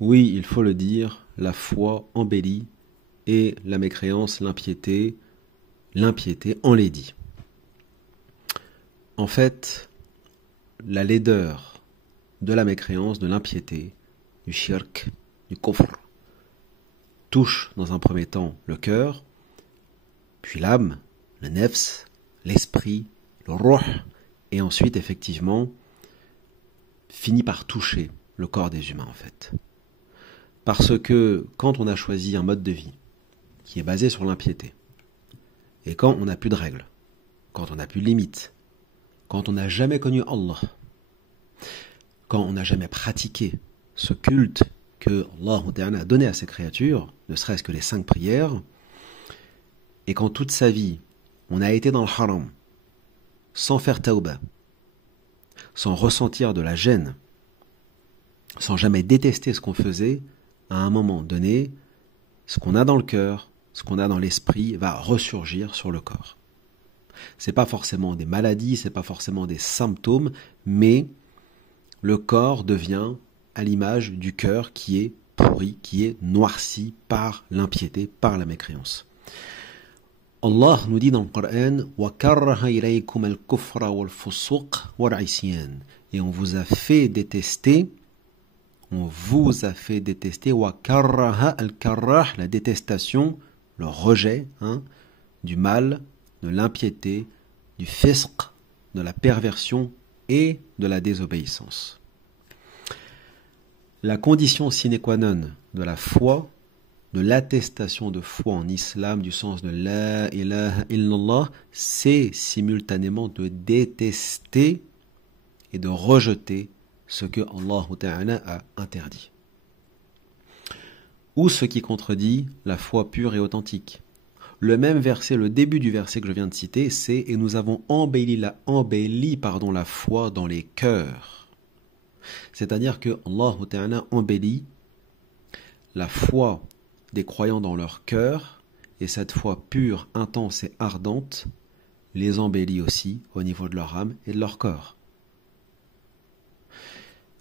Oui, il faut le dire, la foi embellit et la mécréance, l'impiété enlaidit. En fait, la laideur de la mécréance, de l'impiété, du shirk, du kufr, touche dans un premier temps le cœur, puis l'âme, le nefs, l'esprit, le ruh, et ensuite effectivement finit par toucher le corps des humains en fait. Parce que quand on a choisi un mode de vie qui est basé sur l'impiété, et quand on n'a plus de règles, quand on n'a plus de limites, quand on n'a jamais connu Allah, quand on n'a jamais pratiqué ce culte que Allah a donné à ses créatures, ne serait-ce que les 5 prières, et quand toute sa vie, on a été dans le haram, sans faire tawbah, sans ressentir de la gêne, sans jamais détester ce qu'on faisait, à un moment donné, ce qu'on a dans le cœur, ce qu'on a dans l'esprit va ressurgir sur le corps. C'est pas forcément des maladies, c'est pas forcément des symptômes, mais le corps devient à l'image du cœur qui est pourri, qui est noirci par l'impiété, par la mécréance. Allah nous dit dans le Coran وَكَرَّهَ إِلَيْكُمَ الْكُفْرَ وَالْفُسُوقَ وَالْعِصْيَانَ et on vous a fait détester وَكَرَّهَ al-karrah, la détestation, le rejet du mal, de l'impiété, du fisq, de la perversion et de la désobéissance. La condition sine qua non de la foi, de l'attestation de foi en islam, du sens de la ilaha illallah, c'est simultanément de détester et de rejeter ce que Allah Ta'ala a interdit. Ou ce qui contredit la foi pure et authentique. Le même verset, le début du verset que je viens de citer, c'est « Et nous avons embelli la foi dans les cœurs ». C'est-à-dire que Allah Ta'ala embellit la foi des croyants dans leur cœur, et cette foi pure, intense et ardente les embellit aussi au niveau de leur âme et de leur corps.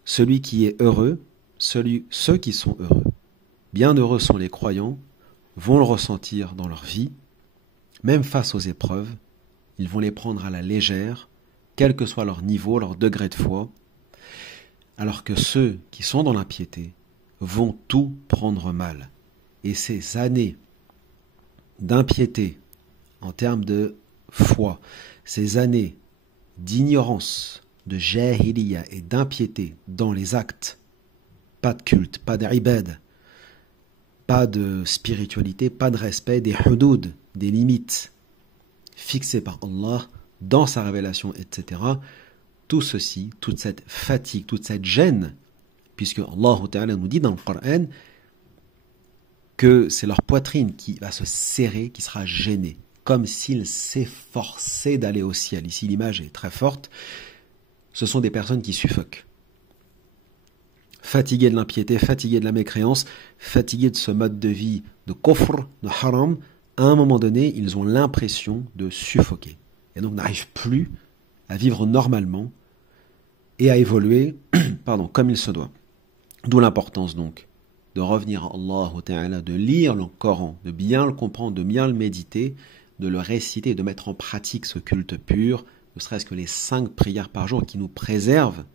Celui qui est heureux, ceux qui sont heureux, bienheureux sont les croyants, vont le ressentir dans leur vie, même face aux épreuves, ils vont les prendre à la légère, quel que soit leur niveau, leur degré de foi, alors que ceux qui sont dans l'impiété vont tout prendre mal. Et ces années d'impiété en termes de foi, ces années d'ignorance, de jahiliya et d'impiété dans les actes, pas de culte, pas d'ibad, pas de spiritualité, pas de respect des hudud, des limites fixées par Allah dans sa révélation, etc. Tout ceci, toute cette fatigue, toute cette gêne, puisque Allah Ta'ala nous dit dans le Coran que c'est leur poitrine qui va se serrer, qui sera gênée, comme s'ils s'efforçaient d'aller au ciel. Ici, l'image est très forte. Ce sont des personnes qui suffoquent. Fatigués de l'impiété, fatigués de la mécréance, fatigués de ce mode de vie de kufr, de haram, à un moment donné, ils ont l'impression de suffoquer. Et donc n'arrivent plus à vivre normalement et à évoluer comme il se doit. D'où l'importance donc de revenir à Allah Ta'ala, de lire le Coran, de bien le comprendre, de bien le méditer, de le réciter, de mettre en pratique ce culte pur, ne serait-ce que les 5 prières par jour qui nous préservent,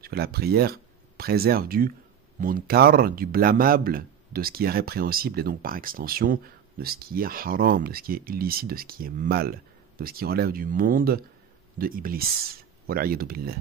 puisque la prière préserve du munkar, du blâmable, de ce qui est répréhensible et donc par extension de ce qui est haram, de ce qui est illicite, de ce qui est mal, de ce qui relève du monde de Iblis. Wal'iyadu billah.